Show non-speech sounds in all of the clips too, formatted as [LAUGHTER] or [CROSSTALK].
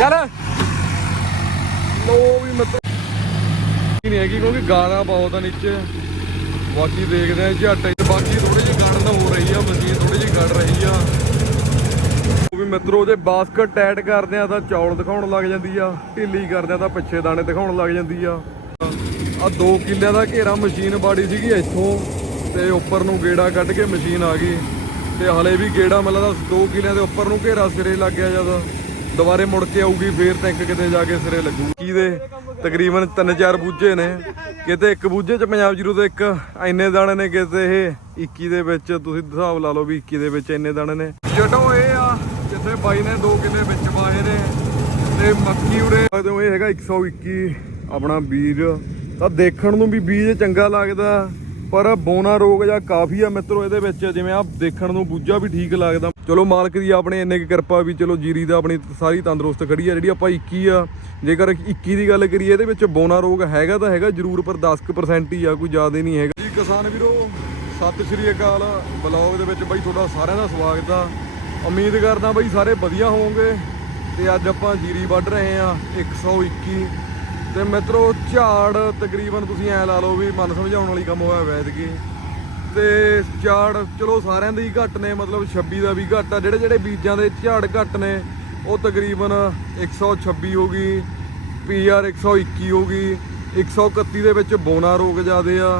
ਚੱਲ ਲੋ ਵੀ ਮਤਲਬ ਨਹੀਂ ਹੈਗੀ ਕਿਉਂਕਿ ਗਾਣਾ ਬਹੁਤ ਆ ਨੀਚੇ। ਬਾਕੀ ਦੇਖਦੇ ਆ ਝੱਟ ਤੇ ਬਾਕੀ ਥੋੜੀ ਜਿਹੀ ਗੜਨ ਹੋ ਰਹੀ ਆ, ਮਸ਼ੀਨ ਥੋੜੀ ਜਿਹੀ ਗੜ ਰਹੀ ਆ। ਉਹ ਵੀ ਮਿੱਤਰੋ, ਜੇ ਬਾਸਕਟ ਟਾਈਟ ਕਰਦੇ ਆ ਤਾਂ ਚੌਲ ਦਿਖਾਉਣ ਲੱਗ ਜਾਂਦੀ ਆ, ਢਿੱਲੀ ਕਰਦੇ ਆ ਤਾਂ ਪਿੱਛੇ ਦਾਣੇ ਦਿਖਾਉਣ ਲੱਗ ਜਾਂਦੀ ਆ। ਆ 2 ਕਿੱਲਿਆਂ ਦਾ ਘੇਰਾ ਮਸ਼ੀਨ ਬਾੜੀ ਸੀਗੀ ਇੱਥੋਂ, ਤੇ ਉੱਪਰ ਨੂੰ ਗੇੜਾ ਕੱਢ ਕੇ ਮਸ਼ੀਨ ਆ ਗਈ। ਤੇ ਹਲੇ ਵੀ ਗੇੜਾ ਮਤਲਬ 2 ਕਿੱਲਿਆਂ ਦੇ ਉੱਪਰ ਨੂੰ ਘੇਰਾ ਸਿਰੇ ਲੱਗ ਗਿਆ ਜਦ। ਦੁਬਾਰੇ ਮੁੜ ਕੇ ਆਊਗੀ, ਫੇਰ ਟੈਂਕ ਕਿਤੇ ਜਾ ਕੇ ਸਿਰੇ ਲੱਗੂ ਕੀ ਤਕਰੀਬਨ 3-4 ਬੂਝੇ ਨੇ। ਕਿਤੇ ਇੱਕ ਬੂਝੇ ਚ ਪੰਜਾਬ ਜੀਰੋ ਤੇ ਇੱਕ, ਇੰਨੇ ਦਾਣੇ ਨੇ ਕਿਤੇ ਇਹ 21 ਦੇ ਵਿੱਚ, ਤੁਸੀਂ ਹਿਸਾਬ ਲਾ ਲਓ ਵੀ 21 ਦੇ ਵਿੱਚ ਇੰਨੇ ਦਾਣੇ ਨੇ। ਜਦੋਂ ਇਹ ਆ, ਜਿੱਥੇ ਬਾਈ ਨੇ ਦੋ ਕਿੱਲੇ ਵਿੱਚ ਪਾਏ ਨੇ, ਤੇ ਮੱਕੀ ਉਰੇ ਜਦੋਂ ਇਹ ਹੈਗਾ 121 ਆਪਣਾ ਬੀਜ। ਤਾਂ ਦੇਖਣ ਨੂੰ ਵੀ ਬੀਜ ਚੰਗਾ ਲੱਗਦਾ। ਪਰ ਬੋਨਾ ਰੋਗ ਜਾਂ ਕਾਫੀ ਆ ਮਿੱਤਰੋ, ਇਹਦੇ ਵਿੱਚ ਜਿਵੇਂ ਆ ਦੇਖਣ ਨੂੰ ਬੂਝਾ ਵੀ ਠੀਕ ਲੱਗਦਾ। ਚਲੋ ਮਾਲਕ ਦੀ ਆਪਣੇ ਇੰਨੇ ਕੀ ਕਿਰਪਾ ਵੀ ਚਲੋ ਜੀਰੀ ਦਾ ਆਪਣੀ ਸਾਰੀ ਤੰਦਰੁਸਤ ਖੜੀ ਆ, ਜਿਹੜੀ ਆਪਾਂ 21 ਆ। ਜੇਕਰ 21 ਦੀ ਗੱਲ ਕਰੀਏ, ਇਹਦੇ ਵਿੱਚ ਬੋਨਾ ਰੋਗ ਹੈਗਾ ਤਾਂ ਹੈਗਾ ਜ਼ਰੂਰ, ਪਰ 10% ਹੀ ਆ, ਕੋਈ ਜ਼ਿਆਦਾ ਨਹੀਂ ਹੈਗਾ। ਜੀ ਕਿਸਾਨ ਵੀਰੋ, ਸਤਿ ਸ਼੍ਰੀ ਅਕਾਲ। ਬਲੌਗ ਦੇ ਵਿੱਚ ਬਾਈ ਤੁਹਾਡਾ ਸਾਰਿਆਂ ਦਾ ਸਵਾਗਤ ਆ। ਉਮੀਦ ਕਰਦਾ ਬਾਈ ਸਾਰੇ ਵਧੀਆ ਹੋਵੋਗੇ। ਤੇ ਅੱਜ ਆਪਾਂ ਜੀਰੀ ਵੱਢ ਰਹੇ ਆ 121 ਤੇ ਮਿੱਤਰੋ ਝਾੜ ਤਕਰੀਬਨ ਤੁਸੀਂ ਐ ਲਾ ਲਓ ਵੀ ਮਨ ਸਮਝਾਉਣ ਵਾਲੀ ਕੰਮ ਹੋਇਆ ਵੈਦ ਕੀ। ਤੇ ਝਾੜ ਚਲੋ ਸਾਰਿਆਂ ਦੇ ਹੀ ਘੱਟ ਨੇ, ਮਤਲਬ 26 ਦਾ ਵੀ ਘੱਟ ਆ। ਜਿਹੜੇ ਜਿਹੜੇ ਬੀਜਾਂ ਦੇ ਝਾੜ ਘੱਟ ਨੇ, ਉਹ ਤਕਰੀਬਨ 126 ਹੋ ਗਈ ਪੀਆਰ 121 ਹੋ ਗਈ 131 ਦੇ ਵਿੱਚ ਬੋਨਾ ਰੋਗ ਜ਼ਿਆਦੇ ਆ।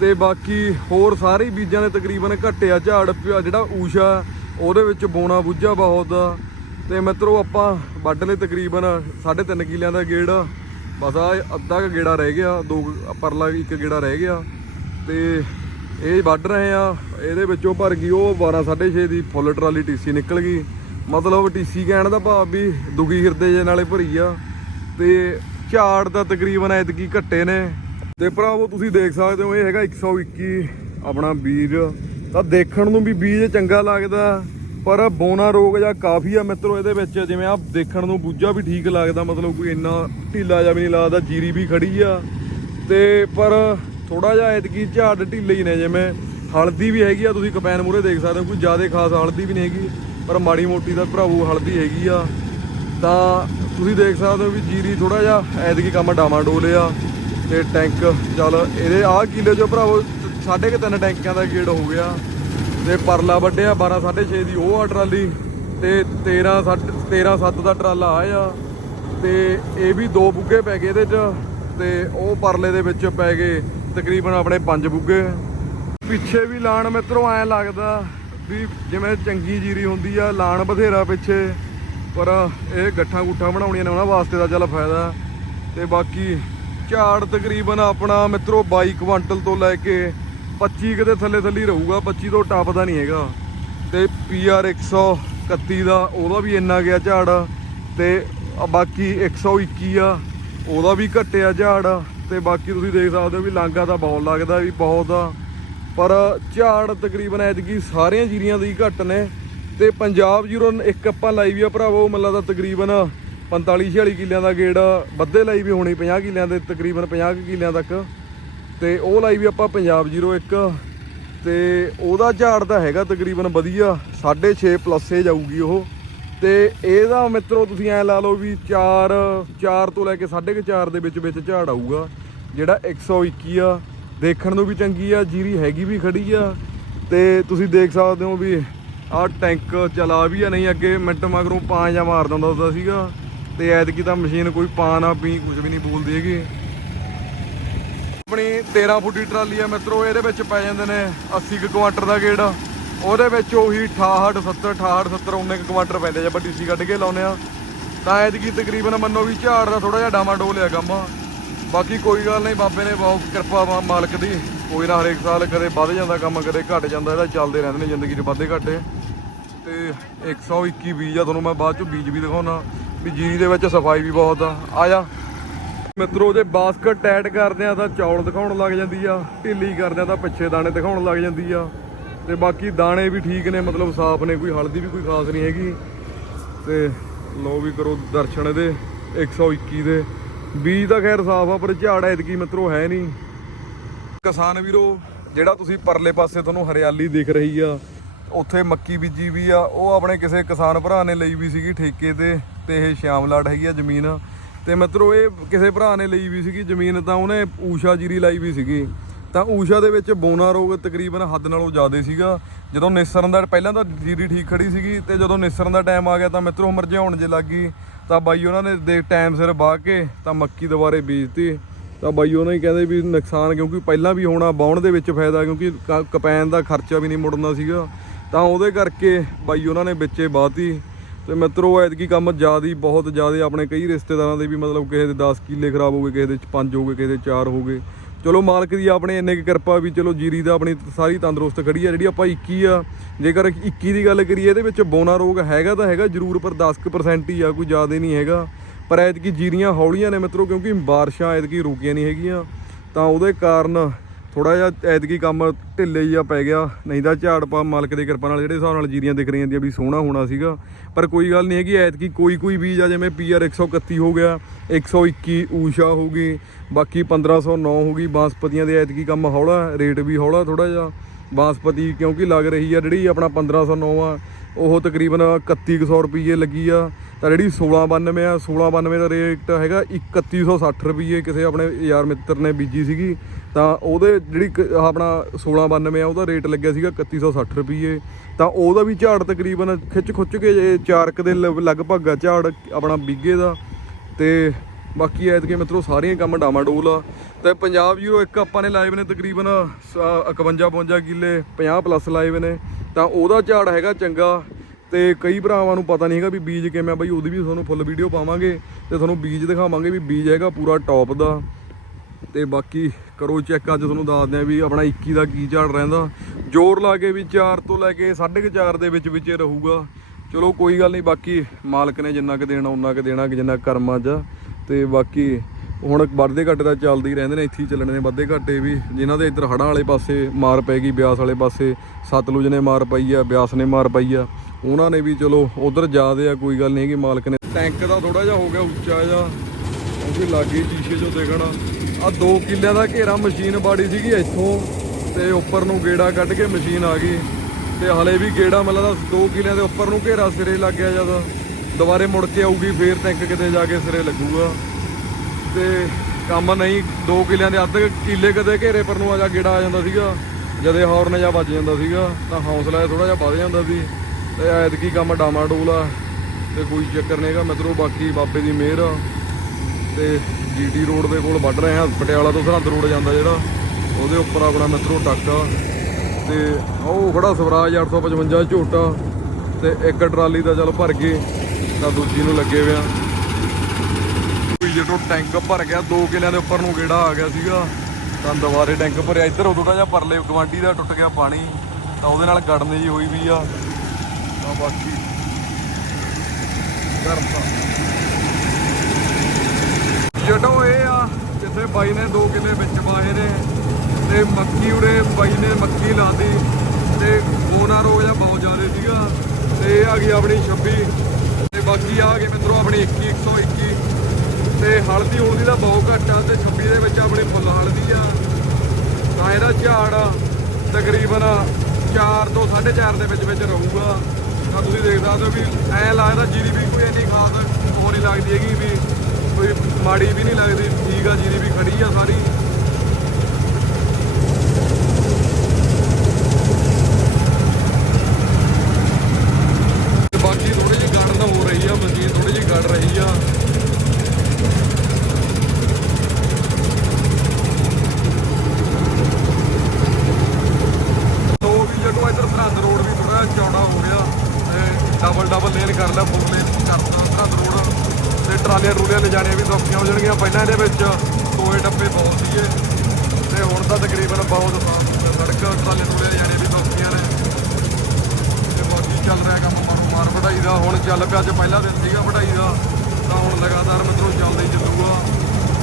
ਤੇ ਬਾਕੀ ਹੋਰ ਸਾਰੇ ਬੀਜਾਂ ਦੇ ਤਕਰੀਬਨ ਘਟਿਆ ਝਾੜ ਜਿਹੜਾ ਊਸ਼ਾ, ਉਹਦੇ ਵਿੱਚ ਬੋਨਾ ਬੁੱਝਾ ਬਹੁਤ ਆ। ਤੇ ਮਿੱਤਰੋ ਆਪਾਂ ਵੱਢ ਲਏ ਤਕਰੀਬਨ 3.5 ਕਿੱਲਿਆਂ ਦਾ ਗੇੜ। ਬਸ ਆ ਅੱਧਾ ਕੁ ਗੇੜਾ ਰਹਿ ਗਿਆ, ਦੋ ਕੁ- ਪਰਲਾ ਇੱਕ ਗੇੜਾ ਰਹਿ ਗਿਆ ਤੇ ਇਹ ਵੱਢ ਰਹੇ ਆ, ਇਹਦੇ ਵਿੱਚੋਂ ਭਰ ਗਈ ਉਹ 12 6.5 ਦੀ ਫੁੱਲ ਟਰਾਲੀ ਟੀਸੀ ਨਿਕਲ ਗਈ। ਮਤਲਬ ਟੀਸੀ ਕਹਿਣ ਦਾ ਭਾਵ ਵੀ ਦੁਗੀ ਹਿਰਦੇ ਜੇ ਨਾਲੇ ਭਰੀ ਆ ਤੇ ਝਾੜ ਦਾ ਤਕਰੀਬਨ ਐਤਕੀ ਘੱਟੇ ਨੇ। ਤੇ ਭਰਾਵੋ, ਤੁਸੀਂ ਦੇਖ ਸਕਦੇ ਹੋ, ਇਹ ਹੈਗਾ 121 ਆਪਣਾ ਬੀਜ। ਤਾਂ ਦੇਖਣ ਨੂੰ ਵੀ ਬੀਜ ਚੰਗਾ ਲੱਗਦਾ। ਪਰ ਬੋਨਾ ਰੋਗ ਜਾਂ ਕਾਫੀ ਆ ਮਿੱਤਰੋ, ਇਹਦੇ ਵਿੱਚ ਜਿਵੇਂ ਆ ਦੇਖਣ ਨੂੰ ਬੂਝਾ ਵੀ ਠੀਕ ਲੱਗਦਾ, ਮਤਲਬ ਕੋਈ ਇੰਨਾ ਢੀਲਾ ਜਿਹਾ ਵੀ ਨਹੀਂ ਲੱਗਦਾ, ਜੀਰੀ ਵੀ ਖੜੀ ਆ। ਤੇ ਪਰ ਥੋੜਾ ਜਿਹਾ ਐਤਕੀ ਝਾੜ ਢਿੱਲੇ ਹੀ ਨੇ, ਜਿਵੇਂ ਹਲਦੀ ਵੀ ਹੈਗੀ ਆ, ਤੁਸੀਂ ਕਪੈਨ ਮੂਰੇ ਦੇਖ ਸਕਦੇ ਹੋ, ਕੋਈ ਜ਼ਿਆਦਾ ਖਾਸ ਹਲਦੀ ਵੀ ਨਹੀਂ ਹੈਗੀ, ਪਰ ਮਾੜੀ ਮੋਟੀ ਦਾ ਭਰਾਵੋ ਹਲਦੀ ਹੈਗੀ ਆ। ਤਾਂ ਤੁਸੀਂ ਦੇਖ ਸਕਦੇ ਹੋ ਵੀ ਜੀਰੀ ਥੋੜਾ ਜਿਹਾ ਐਤਕੀ ਕੰਮ ਡਾਮਾ ਡੋਲੇ ਆ, ਤੇ ਟੈਂਕ ਚੱਲ ਇਹਦੇ ਆਹ ਕਿਲੇ ਚੋਂ ਭਰਾਵੋ, ਸਾਢੇ ਕੁ ਤਿੰਨ ਟੈਂਕਾਂ ਦਾ ਗੇੜ ਹੋ ਗਿਆ। ਤੇ ਪਰਲਾ ਵੱਡਿਆ 12 6.5 ਦੀ ਉਹ ਆ ਟਰਾਲੀ ਤੇ 13 13 7 ਦਾ ਟਰਾਲਾ ਆ ਆ ਤੇ ਇਹ ਵੀ ਦੋ ਬੁੱਗੇ ਪੈ ਗਏ ਇਹਦੇ ਚ ਤੇ ਉਹ ਪਰਲੇ ਦੇ ਵਿੱਚ ਪੈ ਗਏ ਤਕਰੀਬਨ ਆਪਣੇ ਪੰਜ ਬੁੱਗੇ। ਪਿੱਛੇ ਵੀ ਲਾਣ ਮਿੱਤਰੋ ਐ ਲੱਗਦਾ ਵੀ ਜਿਵੇਂ ਚੰਗੀ ਜੀਰੀ ਹੁੰਦੀ ਆ, ਲਾਣ ਬਥੇਰਾ ਪਿੱਛੇ, ਪਰ ਇਹ ਗੱਠਾਂ ਗੁੱਠਾਂ ਬਣਾਉਣੀਆਂ ਨੇ ਉਹਨਾਂ ਵਾਸਤੇ ਦਾ ਚੱਲ ਫਾਇਦਾ। ਤੇ ਬਾਕੀ ਝਾੜ ਤਕਰੀਬਨ ਆਪਣਾ ਮਿੱਤਰੋ 22 ਕੁਆਂਟਲ ਤੋਂ ਲੈ ਕੇ 25 ਕਿਤੇ ਥੱਲੇ ਥੱਲੇ ਰਹੂਗਾ 25 ਤੋਂ ਟੱਪਦਾ ਨਹੀਂ ਹੈਗਾ। ਤੇ ਪੀਆਰ 131 ਦਾ, ਉਹਦਾ ਵੀ ਇੰਨਾ ਗਿਆ ਝਾੜ, ਤੇ ਆ ਬਾਕੀ 121 ਆ, ਉਹਦਾ ਵੀ ਘਟਿਆ ਝਾੜ, ਤੇ ਬਾਕੀ ਤੁਸੀਂ ਦੇਖ ਸਕਦੇ ਹੋ ਵੀ ਲਾਂਗਾ ਤਾਂ ਬਹੁਤ ਲੱਗਦਾ ਵੀ ਬਹੁਤ ਆ। ਪਰ ਝਾੜ ਤਕਰੀਬਨ ਐਤਕੀ ਸਾਰੀਆਂ ਜੀਰੀਆਂ ਦੇ ਹੀ ਘੱਟ ਨੇ, ਤੇ ਪੰਜਾਬ ਜੀਰੋ ਇੱਕ ਆਪਾਂ ਲਾਈ ਵੀ ਆ ਭਰਾਵੋ, ਮੱਲਾ ਦਾ ਤਕਰੀਬਨ 45 46 ਕਿੱਲਿਆਂ ਦਾ ਗੇੜ, ਵੱਧੇ ਲਾਈ ਵੀ ਹੋਣੀ 50 ਕਿੱਲਿਆਂ ਦੇ ਤਕਰੀਬਨ 50 ਕੁ ਕਿੱਲਿਆਂ ਤੱਕ। ਤੇ ਉਹ ਲਾਈ ਵੀ ਆਪਾਂ ਪੰਜਾਬ 01 ਤੇ ਉਹਦਾ ਝਾੜ ਤਾਂ ਹੈਗਾ ਤਕਰੀਬਨ ਵਧੀਆ 6.5 ਪਲੱਸ ਏ ਜਾਊਗੀ ਉਹ। ਤੇ ਇਹਦਾ ਮਿੱਤਰੋ ਤੁਸੀਂ ਐ ਲਾ ਲਓ ਵੀ 4 4 ਤੋਂ ਲੈ ਕੇ 4.5 ਦੇ ਵਿੱਚ ਵਿੱਚ ਝਾੜ ਆਊਗਾ, ਜਿਹੜਾ 121 ਆ। ਦੇਖਣ ਨੂੰ ਵੀ ਚੰਗੀ ਆ, ਜੀਰੀ ਹੈਗੀ ਵੀ ਖੜੀ ਆ। ਤੇ ਤੁਸੀਂ ਦੇਖ ਸਕਦੇ ਹੋ ਵੀ ਆਹ ਟੈਂਕ ਚਲਾ ਵੀ ਆ, ਨਹੀਂ ਅੱਗੇ ਮਿੰਟ ਮਗਰੋਂ ਪਾਂ ਜਾਂ ਮਾਰ ਦਿੰਦਾ ਹੁੰਦਾ ਸੀਗਾ। ਤੇ ਐਤਕੀ ਤਾਂ ਮਸ਼ੀਨ ਕੋਈ ਪਾ ਨਾ ਪੀ ਕੁਝ ਵੀ ਨਹੀਂ ਬੋਲਦੀ ਹੈਗੀ। ਆਪਣੀ 13 ਫੁੱਟੀ ਟਰਾਲੀ ਆ ਮਿੱਤਰੋ, ਇਹਦੇ ਵਿੱਚ ਪੈ ਜਾਂਦੇ ਨੇ 80 ਕੁ ਕੁਆਂਟਰ ਦਾ ਗੇੜ। ਉਹਦੇ ਵਿੱਚ ਉਹੀ 68 70 68 70 19 ਕੁ ਕੁਆਂਟਰ ਪੈਂਦੇ ਜੇ ਆਪਾਂ ਸੀ ਕੱਢ ਕੇ ਲਾਉਨੇ ਆ। ਤਾਂ ਐਤਕੀ ਤਕਰੀਬਨ ਮੰਨੋ ਵੀ ਝਾੜ ਦਾ ਥੋੜਾ ਜਿਹਾ ਡਾਮਾ ਡੋਲ ਆ ਕੰਮ। ਬਾਕੀ ਕੋਈ ਗੱਲ ਨਹੀਂ, ਬਾਬੇ ਨੇ ਬਹੁਤ ਕਿਰਪਾ ਮਾਲਕ ਦੀ। ਕੋਈ ਨਾ ਹਰੇਕ ਸਾਲ ਕਦੇ ਵੱਧ ਜਾਂਦਾ ਕੰਮ, ਕਦੇ ਘਟ ਜਾਂਦਾ, ਇਹਦਾ ਚੱਲਦੇ ਰਹਿੰਦੇ ਨੇ ਜ਼ਿੰਦਗੀ 'ਚ ਵਾਧੇ ਘਾਟੇ। ਤੇ 121 ਬੀਜ ਆ, ਤੁਹਾਨੂੰ ਮੈਂ ਬਾਅਦ ਚ ਬੀਜ ਵੀ ਦਿਖਾਉਣਾ ਵੀ ਜੀਰੀ ਦੇ ਵਿੱਚ ਸਫ਼ਾਈ ਵੀ ਬਹੁਤ ਆ। ਆ ਜਾ। ਮਿੱਤਰੋ, ਜੇ ਬਾਸਕਟ ਟਾਈਟ ਕਰਦੇ ਆ ਤਾਂ ਚੌਲ ਦਿਖਾਉਣ ਲੱਗ ਜਾਂਦੀ ਆ, ਢਿੱਲੀ ਕਰਦੇ ਆ ਤਾਂ ਪਿੱਛੇ ਦਾਣੇ ਦਿਖਾਉਣ ਲੱਗ ਜਾਂਦੀ ਆ। ਤੇ ਬਾਕੀ ਦਾਣੇ ਵੀ ਠੀਕ ਨੇ, ਮਤਲਬ ਸਾਫ਼ ਨੇ, ਕੋਈ ਹਲਦੀ ਵੀ ਕੋਈ ਖਾਸ ਨਹੀਂ ਹੈਗੀ। ਤੇ ਲੋ ਵੀ ਕਰੋ ਦਰਸ਼ਨ ਇਹਦੇ 121 ਦੇ। ਬੀਜ ਤਾਂ ਖੈਰ ਸਾਫ਼ ਆ, ਪਰ ਝਾੜ ਐਤਕੀ ਮਿੱਤਰੋ ਹੈ ਨਹੀਂ। ਕਿਸਾਨ ਵੀਰੋ, ਜਿਹੜਾ ਤੁਸੀਂ ਪਰਲੇ ਪਾਸੇ ਤੁਹਾਨੂੰ ਹਰਿਆਲੀ ਦਿਖ ਰਹੀ ਆ, ਉੱਥੇ ਮੱਕੀ ਬੀਜੀ ਵੀ ਆ, ਉਹ ਆਪਣੇ ਕਿਸੇ ਕਿਸਾਨ ਭਰਾ ਨੇ ਲਈ ਵੀ ਸੀਗੀ ਠੇਕੇ ਤੇ ਤੇ ਇਹ ਸ਼ਾਮਲਾਟ ਹੈਗੀ ਆ ਜ਼ਮੀਨ। ਤੇ ਮਿੱਤਰੋ ਇਹ ਕਿਸੇ ਭਰਾ ਨੇ ਲਈ ਵੀ ਸੀਗੀ ਜ਼ਮੀਨ, ਤਾਂ ਉਹਨੇ ਊਸ਼ਾ ਜੀਰੀ ਲਾਈ ਵੀ ਸੀਗੀ। ਤਾਂ ਊਸ਼ਾ ਦੇ ਵਿੱਚ ਬੋਨਾ ਰੋਗ ਤਕਰੀਬਨ ਹੱਦ ਨਾਲੋਂ ਜ਼ਿਆਦਾ ਸੀਗਾ। ਜਦੋਂ ਨਿਸਰਨ ਦਾ, ਪਹਿਲਾਂ ਤਾਂ ਜੀਰੀ ਠੀਕ ਖੜੀ ਸੀਗੀ, ਤੇ ਜਦੋਂ ਨਿਸਰਨ ਦਾ ਟਾਈਮ ਆ ਗਿਆ ਤਾਂ ਮਿੱਤਰੋ ਮਰਝਾਉਣ ਜੇ ਲੱਗੀ ਤਾਂ ਬਾਈ ਉਹਨਾਂ ਨੇ ਦੇ ਟਾਈਮ ਸਿਰ ਵਾਹ ਕੇ ਤਾਂ ਮੱਕੀ ਦੁਬਾਰੇ ਬੀਜਤੀ। ਤਾਂ ਬਾਈ ਉਹਨਾਂ ਹੀ ਕਹਿੰਦੇ ਵੀ ਨੁਕਸਾਨ ਕਿਉਂਕਿ ਪਹਿਲਾਂ ਵੀ ਹੋਣਾ ਬਾਉਣ ਦੇ ਵਿੱਚ ਫਾਇਦਾ ਕਿਉਂਕਿ ਕ- ਕਪੈਨ ਦਾ ਖਰਚਾ ਵੀ ਨਹੀਂ ਮੁੜਨਾ ਸੀਗਾ। ਤਾਂ ਉਹਦੇ ਕਰਕੇ ਬਾਈ ਉਹਨਾਂ ਨੇ ਵਿੱਚੇ ਬਾਤੀ ਤੇ ਮਿੱਤਰੋ ਐਤਕੀ ਕੰਮ ਜ਼ਿਆਦਾ ਹੀ ਬਹੁਤ ਜ਼ਿਆਦਾ ਆਪਣੇ ਕਈ ਰਿਸ਼ਤੇਦਾਰਾਂ ਦੇ ਵੀ ਮਤਲਬ ਕਿਸੇ ਦੇ 10 ਕਿੱਲੇ ਖਰਾਬ ਹੋ ਗਏ, ਕਿਸੇ ਦੇ 5 ਹੋ ਗਏ, ਕਿਸੇ ਦੇ 4 ਹੋ ਗਏ। ਚਲੋ, ਮਾਲਕ ਦੀ ਆਪਣੇ ਇੰਨੇ ਕੁ ਕਿਰਪਾ ਵੀ ਚਲੋ ਜੀਰੀ ਦਾ ਆਪਣੀ ਸਾਰੀ ਤੰਦਰੁਸਤ ਖੜੀ ਆ, ਜਿਹੜੀ ਆਪਾਂ 21 ਆ। ਜੇਕਰ 21 ਦੀ ਗੱਲ ਕਰੀਏ, ਇਹਦੇ ਵਿੱਚ ਬੋਨਾ ਰੋਗ ਹੈਗਾ ਤਾਂ ਹੈਗਾ ਜ਼ਰੂਰ, ਪਰ 10% ਹੀ ਆ, ਕੋਈ ਜ਼ਿਆਦਾ ਨਹੀਂ ਹੈਗਾ। ਪਰ ਐਤਕੀ ਜੀਰੀਆਂ ਹੌਲੀਆਂ ਨੇ ਮਿੱਤਰੋ, ਕਿਉਂਕਿ ਬਾਰਿਸ਼ਾਂ ਐਤਕੀ ਰੁਕੀਆਂ ਨਹੀਂ ਹੈਗੀਆਂ। ਤਾਂ ਉਹਦੇ ਕਾਰਨ ਥੋੜਾ ਜਿਹਾ ਐਤਕੀ ਕੰਮ ਢਿੱਲੇ ਜਿਹਾ ਪੈ ਗਿਆ, ਨਹੀਂ ਤਾਂ ਝਾੜ ਪਾ ਮਾਲਕ ਦੀ ਕਿਰਪਾ ਨਾਲ ਜਿਹੜੇ ਹਿਸਾਬ ਨਾਲ ਜੀਰੀਆਂ ਦਿਖ ਰਹੀਆਂ ਦੀਆਂ ਵੀ ਸੋਹਣਾ ਹੋਣਾ ਸੀਗਾ। ਪਰ ਕੋਈ ਗੱਲ ਨਹੀਂ ਹੈਗੀ, ਐਤਕੀ ਕੋਈ ਕੋਈ ਬੀਜ ਆ, ਜਿਵੇਂ ਪੀਆਰ 131 ਹੋ ਗਿਆ 121 ਊਸ਼ਾ ਹੋ ਗਈ, ਬਾਕੀ 1509 ਹੋ ਗਈ, ਬਾਸਪਤੀਆਂ ਦੇ ਐਤਕੀ ਕੰਮ ਹੌਲਾ, ਰੇਟ ਵੀ ਹੌਲਾ ਥੋੜਾ ਜਿਹਾ। ਬਾਸਪਤੀ ਕਿਉਂਕਿ ਲੱਗ ਰਹੀ ਆ, ਜਿਹੜੀ ਆਪਣਾ 1509 ਆ, ਉਹ ਤਕਰੀਬਨ 3100 ਰੁਪਏ ਲੱਗੀ ਆ। ਤਾਂ ਜਿਹੜੀ 1692 ਆ 1692 ਦਾ ਰੇਟ ਹੈਗਾ 3160 ਰੁਪਏ ਕਿਸੇ ਆਪਣੇ ਯਾਰ ਮਿੱਤਰ ਨੇ ਬੀਜੀ ਸੀਗੀ। ਤਾਂ ਉਹਦੇ ਜਿਹੜੀ ਕ- ਆਪਣਾ 1692 ਆ, ਉਹਦਾ ਰੇਟ ਲੱਗਿਆ ਸੀਗਾ 3160 ਰੁਪਏ ਤਾਂ ਉਹਦਾ ਵੀ ਝਾੜ ਤਕਰੀਬਨ ਖਿੱਚ ਖੁੱਚ ਕੇ ਜੇ ਚਾਰਕ ਦੇ ਲਗਭਗ ਆ ਝਾੜ ਆਪਣਾ ਬੀਗੇ ਦਾ। ਤੇ ਬਾਕੀ ਐਤਕੇ ਮਿੱਤਰੋ ਸਾਰੀਆਂ ਕੰਮ ਡਾਮਾਡੋਲ ਆ। ਤੇ ਪੰਜਾਬ 01 ਆਪਾਂ ਨੇ ਲਾਈਵ ਨੇ ਤਕਰੀਬਨ 51 52 ਕਿੱਲੇ 50 ਪਲੱਸ ਲਾਈਵ ਨੇ। ਤਾਂ ਉਹਦਾ ਝਾੜ ਹੈਗਾ ਚੰਗਾ। ਤੇ ਕਈ ਭਰਾਵਾਂ ਨੂੰ ਪਤਾ ਨਹੀਂ ਹੈਗਾ ਵੀ ਬੀਜ ਕਿਵੇਂ ਆ। ਬਾਈ ਉਹਦੀ ਵੀ ਤੁਹਾਨੂੰ ਫੁੱਲ ਵੀਡੀਓ ਪਾਵਾਂਗੇ ਤੇ ਤੁਹਾਨੂੰ ਬੀਜ ਦਿਖਾਵਾਂਗੇ ਵੀ ਬੀਜ ਹੈਗਾ ਪੂਰਾ ਟੌਪ ਦਾ। ਤੇ ਬਾਕੀ ਕਰੋ ਚੈੱਕ ਅੱਜ ਤੁਹਾਨੂੰ ਦੱਸਦੇ ਆ ਵੀ ਆਪਣਾ 21 ਦਾ ਕੀ ਝਾੜ ਰਹਿੰਦਾ। ਜ਼ੋਰ ਲਾ ਕੇ ਵੀ 4 ਤੋਂ ਲੈ ਕੇ 4.5 ਦੇ ਵਿੱਚ ਵਿੱਚ ਇਹ ਰਹੂਗਾ। ਚਲੋ ਕੋਈ ਗੱਲ ਨਹੀਂ, ਬਾਕੀ ਮਾਲਕ ਨੇ ਜਿੰਨਾ ਕੁ ਦੇਣਾ ਉਨਾ ਕੁ ਦੇਣਾ, ਜਿੰਨਾ ਕੁ ਕਰਮਾਂ 'ਚ। ਆ। ਤੇ ਬਾਕੀ ਹੁਣ ਵੱਧਦੇ ਘਾਟੇ ਤਾਂ ਚੱਲਦੇ ਹੀ ਰਹਿੰਦੇ ਨੇ, ਇੱਥੇ ਹੀ ਚੱਲਣੇ ਨੇ ਵਾਧੇ ਘਾਟੇ ਵੀ। ਜਿਨ੍ਹਾਂ ਦੇ ਇੱਧਰ ਹੜਾਂ ਵਾਲੇ ਪਾਸੇ ਮਾਰ ਪੈ ਗਈ, ਬਿਆਸ ਵਾਲੇ ਪਾਸੇ ਸਤਲੁਜ ਨੇ ਮਾਰ ਪਾਈ ਆ, ਬਿਆਸ ਨੇ ਮਾਰ ਪਾਈ ਆ। ਉਹਨਾਂ ਨੇ ਵੀ ਚਲੋ ਉਧਰ ਜਾਦੇ ਆ, ਕੋਈ ਗੱਲ ਨਹੀਂ ਕਿ ਮਾਲਕ ਨੇ। ਟੈਂਕ ਦਾ ਥੋੜਾ ਜਿਹਾ ਹੋ ਗਿਆ ਉੱਚਾ ਜਿਹਾ। ਕਿਉਂਕਿ ਲਾਗੇ ਸ਼ੀਸ਼ੇ 'ਚੋਂ ਦੇਖਣਾ। ਆ 2 ਕਿੱਲਿਆਂ ਦਾ ਘੇਰਾ ਮਸ਼ੀਨ ਬਾੜੀ ਸੀਗੀ ਇੱਥੋਂ ਤੇ ਉੱਪਰ ਨੂੰ ਗੇੜਾ ਕੱਢ ਕੇ ਮਸ਼ੀਨ ਆ ਗਈ। ਤੇ ਹਲੇ ਵੀ ਗੇੜਾ ਮਤਲਬ 2 ਕਿੱਲਿਆਂ ਦੇ ਉੱਪਰ ਨੂੰ ਘੇਰਾ ਸਿਰੇ ਲੱਗ ਗਿਆ ਜਦ। ਦੁਬਾਰੇ ਮੁੜ ਕੇ ਆਊਗੀ, ਫੇਰ ਟੈਂਕ ਕਿਤੇ ਜਾ ਕੇ ਸਿਰੇ ਲੱਗੂਗਾ। ਤੇ ਕੰਮ ਨਹੀਂ 2 ਕਿੱਲਿਆਂ ਦੇ ਅੱਧ ਕਿੱਲੇ ਕਦੇ ਘੇਰੇ ਪਰ ਨੂੰ ਆ ਜਾ ਗੇੜਾ ਆ ਜਾਂਦਾ ਸੀਗਾ। ਜਦੇ ਹੌਰਨ ਜਾਂ ਵੱਜ ਜਾਂਦਾ ਸੀਗਾ, ਤਾਂ ਹੌਸਲਾ ਥੋੜਾ ਜਿਹਾ ਵੱਧ ਜਾਂਦਾ ਸੀ। ਤੇ ਐਤਕੀ ਕੰਮ ਡਾਮਾ ਡਾਮਾਡੋਲ ਆ, ਤੇ ਕੋਈ ਚੱਕਰ ਨਹੀਂਗਾ ਮਿੱਤਰੋ, ਬਾਕੀ ਬਾਬੇ ਦੀ ਮਿਹਰ। ਆ ਤੇ ਜੀਟੀ ਰੋਡ ਦੇ ਕੋਲ ਵੱਢ ਰਹੇ ਹਾਂ। ਪਟਿਆਲਾ ਤੋਂ ਸਰਹੰਦ ਰੋਡ ਜਾਂਦਾ ਜਿਹੜਾ। ਉਹਦੇ ਉੱਪਰ ਆਪਣਾ ਮਿੱਤਰੋ ਆ। ਤੇ ਉਹ ਖੜਾ ਸਵਰਾਜ 855 ਝੋਟਾ। ਤੇ ਇੱਕ ਟਰਾਲੀ ਦਾ ਚੱਲ ਭਰ ਗਏ ਤਾਂ ਦੂਜੀ ਨੂੰ ਲੱਗੇ ਹੋਇਆ ਕੋਈ ਜਦੋਂ ਟੈਂਕ ਭਰ ਗਿਆ 2 ਕਿਲਿਆਂ ਦੇ ਉੱਪਰ ਨੂੰ ਗੇੜਾ ਆ ਗਿਆ ਸੀਗਾ। ਤਾਂ ਦੁਬਾਰੇ ਟੈਂਕ ਭਰਿਆ। ਇੱਧਰ ਉਹ ਥੋੜਾ ਜਿਹਾ ਪਰਲੇ ਗਵਾਂਡੀ ਦਾ ਟੁੱਟ ਗਿਆ ਪਾਣੀ। ਤਾਂ ਉਹਦੇ ਨਾਲ ਗੜਨੇ ਜੀ ਹੋਈ ਵੀ ਆ। ਤਾਂ ਬਾਕੀ ਕਰਤਾ ਜਦੋਂ ਇਹ ਆ, ਜਿੱਥੇ ਬਾਈ ਨੇ 2 ਕਿੱਲੇ ਵਿੱਚ ਪਾਏ ਨੇ, ਤੇ ਮੱਕੀ ਉਰੇ ਬਾਈ ਨੇ ਮੱਕੀ ਲਾਦੀ ਤੇ ਬੋਨਾ ਰੋਗ ਜਿਹਾ ਬਹੁਤ ਜ਼ਿਆਦਾ ਸੀਗਾ, ਤੇ ਇਹ ਆ ਗਈ ਆਪਣੀ 26 ਤੇ ਬਾਕੀ ਆ ਗਈ ਮਿੱਤਰੋ ਆਪਣੀ 21 121 ਤੇ ਹਲਦੀ ਹੁਲਦੀ ਦਾ ਬਹੁਤ ਘੱਟ ਆ, ਤੇ 26 ਦੇ ਵਿੱਚ ਆਪਣੀ ਫੁੱਲ ਹਲਦੀ ਆ। ਤਾਂ ਇਹਦਾ ਝਾੜ ਤਕਰੀਬਨ 4 ਤੋਂ 4.5 ਦੇ ਵਿੱਚ ਵਿੱਚ ਰਹੂਗਾ। ਤਾਂ ਤੁਸੀਂ ਦੇਖ ਸਕਦੇ ਹੋ ਵੀ ਐ ਲੱਗਦਾ ਜੀਰੀ ਵੀ ਕੋਈ ਇੰਨੀ ਖਾਸ ਉਹ ਨਹੀਂ ਲੱਗਦੀ ਹੈਗੀ ਵੀ ਕੋਈ ਮਾੜੀ ਵੀ ਨਹੀਂ ਲੱਗਦੀ ਠੀਕ ਆ ਜੀਰੀ ਵੀ ਖੜੀ ਆ ਸਾਰੀ ਤੇ ਬਾਕੀ ਥੋੜੀ ਜਿਹੀ ਗੜਨ ਹੋ ਰਹੀ ਆ ਮਸ਼ੀਨ ਥੋੜੀ ਜਿਹੀ ਗੜ ਰਹੀ ਆ ਤੋ ਵੀ ਜਦੋਂ ਇੱਧਰ ਸਰਹੰਦ ਰੋਡ ਵੀ ਥੋੜਾ ਚੌੜਾ ਹੋ ਗਿਆ ਤੇ ਡਬਲ ਡਬਲ ਲੇਨ ਕਰ ਲਿਆ ਫੋਰ ਲੇਨ ਕਰਤਾ ਸਰਹੰਦ ਰੋਡ ਤੇ ਟਰਾਲੀਆਂ ਟਰੂਲੀਆਂ ਲਿਜਾਣੀਆਂ ਵੀ ਸੌਖੀਆਂ ਹੋ ਜਾਣਗੀਆਂ ਪਹਿਲਾਂ ਇਹਦੇ ਵਿੱਚ ਟੋਏ ਡੱਬੇ ਬਹੁਤ ਸੀਗੇ ਤੇ ਹੁਣ ਤਾਂ ਤਕਰੀਬਨ ਬਹੁਤ ਸਾਫ਼ ਹੋ ਗਿਆ ਸੜਕ ਟਰਾਲੀਆਂ ਟਰੂਲੀਆਂ ਲਿਜਾਣੀਆਂ ਵੀ ਸੌਖੀਆਂ ਨੇ ਤੇ ਬਾਕੀ ਚੱਲ ਰਿਹਾ ਕੰਮ ਮਾਰੋ ਮਾਰ ਵਢਾਈ ਦਾ। ਹੁਣ ਚੱਲ ਪਿਆ ਅੱਜ ਪਹਿਲਾ ਦਿਨ ਸੀਗਾ ਵਢਾਈ ਦਾ। ਤਾਂ ਹੁਣ ਲਗਾਤਾਰ ਮਿੱਤਰੋ ਚੱਲਦਾ ਹੀ ਚੱਲੂਗਾ।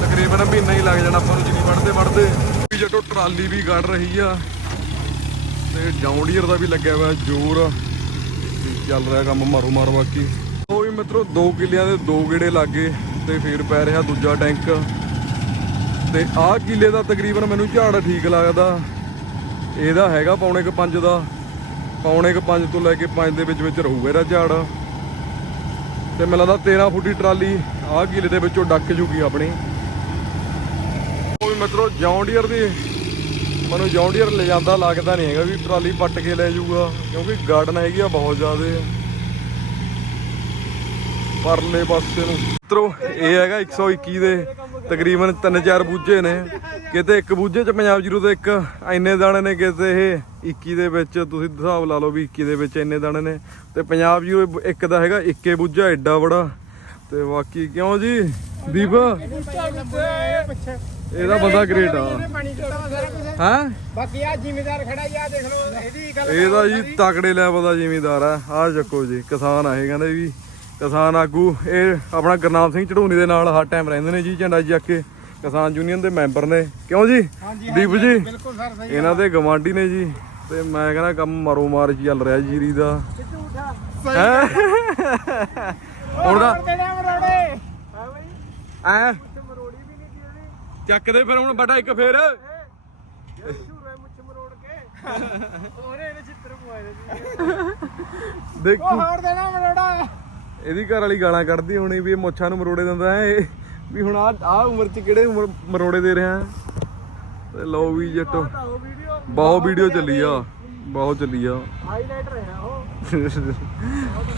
ਤਕਰੀਬਨ ਮਹੀਨਾ ਹੀ ਲੱਗ ਜਾਣਾ ਆਪਾਂ ਨੂੰ ਜਿੰਨੀ ਵੜਦੇ ਵੜਦੇ ਵੀ ਜਦੋਂ ਟਰਾਲੀ ਵੀ ਗੜ ਰਹੀ ਆ, ਤੇ ਜੌਂਡੀਅਰ ਦਾ ਵੀ ਲੱਗਿਆ ਹੋਇਆ ਜ਼ੋਰ। ਚੱਲ ਰਿਹਾ ਕੰਮ ਮਾਰੋ ਮਾਰ ਬਾਕੀ। ਉਹ ਵੀ ਮਿੱਤਰੋ 2 ਕਿੱਲਿਆਂ ਦੇ ਦੋ ਗੇੜੇ ਲੱਗੇ, ਤੇ ਫੇਰ ਪੈ ਰਿਹਾ ਦੂਜਾ ਟੈਂਕ। ਤੇ ਆਹ ਕਿੱਲੇ ਦਾ ਤਕਰੀਬਨ ਮੈਨੂੰ ਝਾੜ ਠੀਕ ਲੱਗਦਾ। ਇਹਦਾ ਹੈਗਾ ਪੌਣੇ ਕ 5 ਦਾ। ਪੌਣੇ ਕ 5 ਤੋਂ ਲੈ ਕੇ 5 ਦੇ ਵਿੱਚ ਵਿੱਚ ਰਹੂਗਾ ਇਹਦਾ ਝਾੜ। ਤੇ ਮੈਨੂੰ ਲੱਗਦਾ 13 ਫੁੱਟੀ ਟਰਾਲੀ ਆਹ ਕਿਲੇ ਦੇ ਵਿੱਚੋਂ ਡੱਕ ਜੂਗੀ ਆਪਣੀ। ਉਹ ਮਿੱਤਰੋ, ਜੌਂਡੀਅਰ ਦੀ ਮੈਨੂੰ ਜੌਂਡੀਅਰ ਲੈ ਜਾਂਦਾ ਲੱਗਦਾ ਨਹੀਂ ਹੈਗਾ ਵੀ ਟਰਾਲੀ ਪੱਟ ਕੇ ਲੈ ਜਾਊਗਾ, ਕਿਉਂਕਿ ਗਾਰਡਨ ਹੈਗੀ ਆ ਬਹੁਤ ਜ਼ਿਆਦੇ। ਪਰਲੇ ਪਾਸੇ ਨੂੰ। ਮਿੱਤਰੋ ਇਹ ਹੈਗਾ 121 ਦੇ ਤਕਰੀਬਨ 3-4 ਬੂਝੇ ਨੇ। ਕਿਤੇ ਇੱਕ ਬੂਝੇ ਚ ਪੰਜਾਬ ਜੀਰੋ ਤੇ ਇੱਕ ਇੰਨੇ ਦਾਣੇ ਨੇ ਕਿਤੇ ਇਹ 21 ਦੇ ਵਿੱਚ। ਤੁਸੀਂ ਹਿਸਾਬ ਲਾ ਲਓ ਵੀ 21 ਦੇ ਵਿੱਚ ਇੰਨੇ ਦਾਣੇ ਨੇ। ਤੇ ਪੰਜਾਬ ਜੀਰੋ ਇੱਕ ਦਾ ਹੈਗਾ ਇੱਕੇ ਬੂਝਾ ਐਡਾ ਬੜਾ ਤੇ ਬਾਕੀ ਕਿਉਂ ਜੀ? ਦੀਪ? ਇਹਦਾ ਬੰਦਾ ਗ੍ਰੇਟ ਆ। ਹਾਂ? ਬਾਕੀ ਆ ਜ਼ਿਮੀਦਾਰ ਖੜਾ ਆ ਦੇਖ ਲਓ ਇਹਦੀ ਗੱਲ ਇਹਦਾ ਜੀ ਤਕੜੇ ਲੈਵਲ ਦਾ ਜ਼ਿਮੀਂਦਾਰ ਆ। ਆਹ ਚੱਕੋ ਜੀ ਕਿਸਾਨ ਆ ਇਹ ਕਹਿੰਦੇ ਵੀ ਕਿਸਾਨ ਆਗੂ ਇਹ ਆਪਣਾ ਗੁਰਨਾਮ ਸਿੰਘ ਚੜੂਨੀ ਦੇ ਨਾਲ ਹਰ ਟਾਈਮ ਰਹਿੰਦੇ ਨੇ ਜੀ ਝੰਡਾ ਜੀ ਕੇ। ਕਿਸਾਨ ਯੂਨੀਅਨ ਦੇ ਮੈਂਬਰ ਨੇ। ਕਿਉਂ ਜੀ? ਹਾਂਜੀ, ਦੀਪ ਜੀ? ਬਿਲਕੁਲ ਸਰ ਸਹੀ ਇਹਨਾਂ ਦੇ ਗਵਾਂਢੀ ਨੇ ਜੀ। ਤੇ ਮੈਂ ਕਹਿੰਦਾ ਕੰਮ ਮਾਰੋ ਮਾਰ ਚੱਲ ਰਿਹਾ ਜੀਰੀ ਦਾ? [LAUGHS] ਹੁਣ ਦਾ ਐ ਮਰੋੜੀ। ਵੀ ਨਹੀਂ ਦੀ ਉਹਦੀ। ਚੱਕਦੇ ਫਿਰ ਹੁਣ ਬਟਾ ਇੱਕ ਫੇਰ। [LAUGHS] ਦੇਖੋ। ਹੋਰ ਦੇਣਾ ਮਰੋੜਾ। ਇਹਦੀ ਘਰ ਵਾਲੀ ਗਾਲਾਂ ਕੱਢਦੀ ਹੋਣੀ ਵੀ ਇਹ ਮੁੱਛਾਂ ਨੂੰ ਮਰੋੜੇ ਦਿੰਦਾ ਹੈ ਇਹ। ਵੀ ਹੁਣ ਆ ਆ ਉਮਰ ਚ ਕਿਹੜੇ ਉਮਰ ਮਰੋੜੇ ਦੇ ਰਿਹਾ ਤੇ ਲਓ ਵੀ ਜੱਟੋ। ਬਹੁਤ ਵੀਡੀਓ ਚੱਲੀ ਆ। ਬਹੁਤ ਚੱਲੀ ਆ। ਹਾਈਲਾਈਟ ਰਿਹਾ ਉਹ।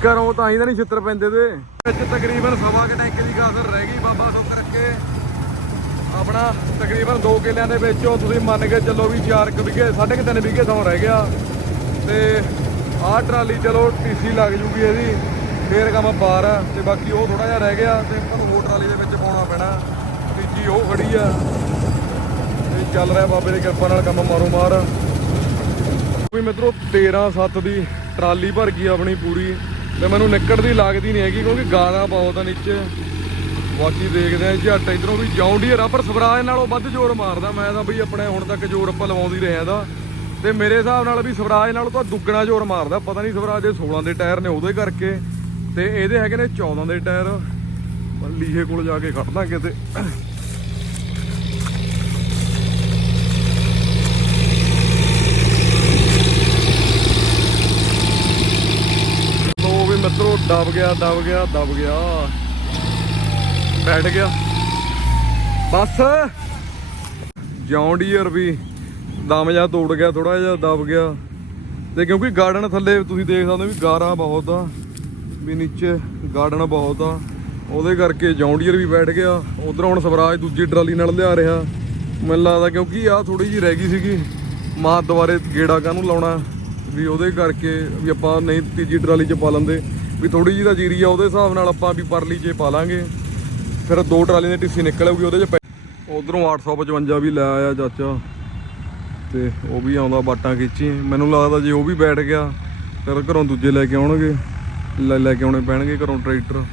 ਘਰੋਂ ਤਾਂ ਹੀ ਤਾਂ ਨਹੀਂ ਛਿੱਤਰ ਪੈਂਦੇ ਤੇ। ਵਿੱਚ ਤਕਰੀਬਨ ਸਵਾ ਕੇ ਟੈਂਕ ਦੀ ਕਾਸਰ ਰਹਿ ਗਈ ਬਾਬਾ ਸੁੱਕ ਰੱਖੇ ਆਪਣਾ ਤਕਰੀਬਨ 2 ਕਿੱਲਿਆਂ ਦੇ ਵਿੱਚੋਂ ਤੁਸੀਂ ਮੰਨ ਕੇ ਚੱਲੋ ਵੀ 4 ਕੁ ਵਿਗੇ 3.5 ਵਿਗੇ ਸੌ ਰਹਿ ਗਿਆ। ਤੇ ਆਹ ਟਰਾਲੀ ਚਲੋ ਟੀਸੀ ਲੱਗ ਜੂਗੀ ਇਹਦੀ। ਫੇਰ ਕੰਮ ਪਾਰ ਆ ਤੇ ਬਾਕੀ ਉਹ ਥੋੜਾ ਜਿਹਾ ਰਹਿ ਗਿਆ ਤੇ ਤੁਹਾਨੂੰ ਹੋਰ ਟਰਾਲੀ ਦੇ ਵਿੱਚ ਪਾਉਣਾ ਪੈਣਾ। ਤੀਜੀ ਉਹ ਖੜੀ ਆ ਤੇ ਚੱਲ ਰਿਹਾ ਬਾਬੇ ਦੀ ਕਿਰਪਾ ਨਾਲ ਕੰਮ ਮਾਰੋ ਮਾਰ। ਵੀ ਮਿੱਤਰੋ 13 7 ਦੀ ਟਰਾਲੀ ਭਰ ਗਈ ਆਪਣੀ ਪੂਰੀ ਤੇ ਮੈਨੂੰ ਨਿਕਲਦੀ ਲੱਗਦੀ ਨਹੀਂ ਹੈਗੀ ਕਿਉਂਕਿ ਗਾਣਾ ਬਹੁਤ ਆ ਨੀਚੇ। ਬਾਕੀ ਦੇਖਦੇ ਆ ਝੱਟ ਇਧਰੋਂ ਵੀ ਜੌਂਡੀਅਰ ਆ ਪਰ ਸਵਰਾਜ ਨਾਲੋਂ ਵੱਧ ਜ਼ੋਰ ਮਾਰਦਾ। ਮੈਂ ਤਾਂ ਬਈ ਆਪਣੇ ਹੁਣ ਤੱਕ ਜ਼ੋਰ ਆਪਾਂ ਲਵਾਉਂਦੀ ਰਿਹਾ ਦਾ ਤੇ। ਮੇਰੇ ਹਿਸਾਬ ਨਾਲ ਵੀ ਸਵਰਾਜ ਨਾਲੋਂ ਤਾਂ ਦੁੱਗਣਾ ਜ਼ੋਰ ਮਾਰਦਾ। ਪਤਾ ਨਹੀਂ ਸਵਰਾਜ ਦੇ 16 ਦੇ ਟਾਇਰ ਨੇ ਉਹਦੇ ਕਰਕੇ। ਤੇ ਇਹਦੇ ਹੈਗੇ ਨੇ 14 ਦੇ ਟਾਇਰ। ਲੀਹੇ ਕੋਲ ਜਾ ਕੇ ਖੜਦਾ ਕਿਤੇ ਲੋ ਵੀ ਮਿੱਤਰੋ, ਦਬ ਗਿਆ ਦਬ ਗਿਆ ਦਬ ਗਿਆ। ਬੈਠ ਗਿਆ। ਬਸ। ਜੌਂਡੀਅਰ ਵੀ ਦਮ ਜਾ ਤੋੜ ਗਿਆ ਥੋੜਾ ਜਿਹਾ ਦਬ ਗਿਆ। ਤੇ ਕਿਉਂਕਿ ਗਾਰਡਨ ਥੱਲੇ ਤੁਸੀਂ ਦੇਖ ਸਕਦੇ ਹੋ ਵੀ ਗਾਰਾ ਬਹੁਤ ਆ। ਵੀ ਨੀਚੇ ਗਾਰਡਨ ਬਹੁਤ ਆ। ਉਹਦੇ ਕਰਕੇ ਜੌਂਡੀਅਰ ਵੀ ਬੈਠ ਗਿਆ। ਉਧਰ ਹੁਣ ਸਵਰਾਜ ਦੂਜੀ ਟਰਾਲੀ ਨਾਲ ਲਿਆ ਰਿਹਾ। ਮੈਨੂੰ ਲੱਗਦਾ ਕਿਉਂਕਿ ਆ ਥੋੜੀ ਜੀ ਰਹਿ ਗਈ ਸੀਗੀ। ਮਾਂ ਦੁਬਾਰੇ ਗੇੜਾ ਕਾਹਨੂੰ ਲਾਉਣਾ? ਵੀ ਉਹਦੇ ਕਰਕੇ ਵੀ ਆਪਾਂ ਨਹੀਂ ਤੀਜੀ ਟਰਾਲੀ 'ਚ ਪਾ ਲੈਂਦੇ। ਵੀ ਥੋੜੀ ਜੀ ਦਾ ਜੀਰੀ ਆ, ਉਹਦੇ ਹਿਸਾਬ ਨਾਲ ਆਪਾਂ ਵੀ ਪਰਲੀ 'ਚ ਪਾ ਲਾਂਗੇ। ਫਿਰ ਦੋ ਟਰਾਲੀਆਂ ਦੀ ਟਿੱਸੀ ਨਿਕਲ ਆਊਗੀ ਉਹਦੇ 'ਚ ਉਧਰੋਂ 855 ਵੀ ਲੈ ਆਇਆ ਚਾਚਾ। ਤੇ ਉਹ ਵੀ ਆਉਂਦਾ ਬਾਟਾਂ ਖਿੱਚੀ। ਮੈਨੂੰ ਲੱਗਦਾ ਜੇ ਉਹ ਵੀ ਬੈਠ ਗਿਆ, ਫਿਰ ਘਰੋਂ ਦੂਜੇ ਲੈ ਕੇ ਆਉਣਗੇ। ਲੈ ਲੈ ਕੇ ਆਉਣੇ ਪੈਣਗੇ ਘਰੋਂ ਟਰੈਕਟਰ।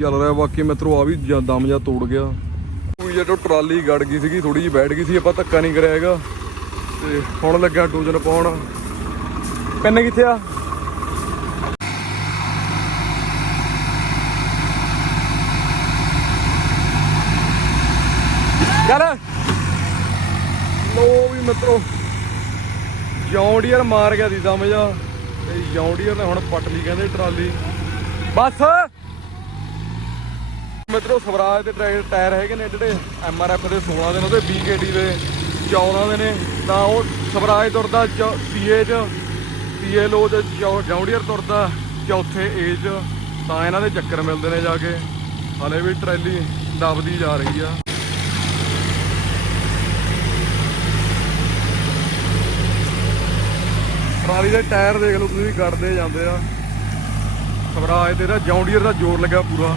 ਚੱਲ ਰਿਹਾ ਬਾਕੀ ਮਿੱਤਰੋ ਆ ਵੀ ਦਮ ਜਾਂ ਤੋੜ ਗਿਆ। ਉਹ ਜਦੋਂ ਟਰਾਲੀ ਗੜ ਗਈ ਸੀਗੀ ਥੋੜੀ ਜਿਹੀ ਬੈਠ ਗਈ ਸੀ, ਆਪਾਂ ਧੱਕਾ ਨਹੀਂ ਕਰਿਆ ਹੈਗਾ। ਤੇ ਹੁਣ ਲੱਗਾ ਟੂਜਨ ਪਾਉਣ। ਪੈਨ ਕਿੱਥੇ ਆ? ਯਾਰ। ਲੋ ਵੀ ਮਿੱਤਰੋ, ਜੌਂਡੀਅਰ ਮਾਰ ਗਿਆ ਦੀ ਦਮ ਜਾ ਤੇ ਜੌਂਡੀਅਰ ਨੇ ਹੁਣ ਪੱਟ ਲਈ ਕਹਿੰਦੇ ਟਰਾਲੀ। ਬਸ। ਮਿੱਤਰੋ ਸਵਰਾਜ ਦੇ ਟਾਇਰ ਟਾਇਰ ਹੈਗੇ ਨੇ ਜਿਹੜੇ ਐਮਆਰਐਫ ਦੇ 16 ਦੇ ਨੇ ਉਹਦੇ ਬੀਕੇਡੀ ਦੇ 14 ਦੇ ਨੇ। ਤਾਂ ਉਹ ਸਵਰਾਜ ਤੁਰਦਾ ਸੀਏ ਚ ਸੀਏ ਲੋ ਚ ਜੌਂਡੀਅਰ ਤੁਰਦਾ ਚੌਥੇ ਏ ਚ। ਤਾਂ ਇਹਨਾਂ ਦੇ ਚੱਕਰ ਮਿਲਦੇ ਨੇ ਜਾ ਕੇ। ਹਲੇ ਵੀ ਟਰੈਲੀ ਦਬਦੀ ਜਾ ਰਹੀ ਆ। ਟਰਾਲੀ ਦੇ ਟਾਇਰ ਦੇਖ ਲਓ, ਤੁਸੀਂ ਗੜਦੇ ਜਾਂਦੇ ਆ। ਸਵਰਾਜ ਤੇ ਇਹਦਾ ਜੌਂਡੀਅਰ ਦਾ ਜ਼ੋਰ ਲੱਗਾ ਪੂਰਾ।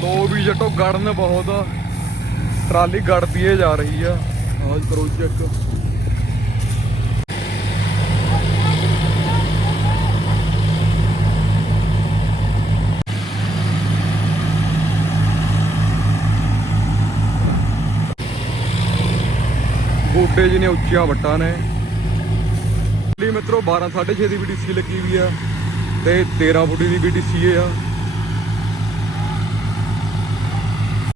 ਲੋ ਵੀ ਜੱਟੋ ਗੜਨ ਬਹੁਤ ਟਰਾਲੀ ਗੜਦੀ ਏ ਜਾ ਰਹੀ ਆ। ਆਜ ਕਰੋ ਚੈੱਕ ਵੱਡੇ ਜਿਹਨੇ ਉੱਚੀਆਂ ਵੱਟਾਂ ਨੇ। ਲਈ ਮਿੱਤਰੋ 12 6.5 ਦੀ ਵੀ ਡੀਸੀ ਲੱਗੀ ਵੀ ਆ ਤੇ 13 ਫੁੱਟ ਦੀ BDCA ਆ।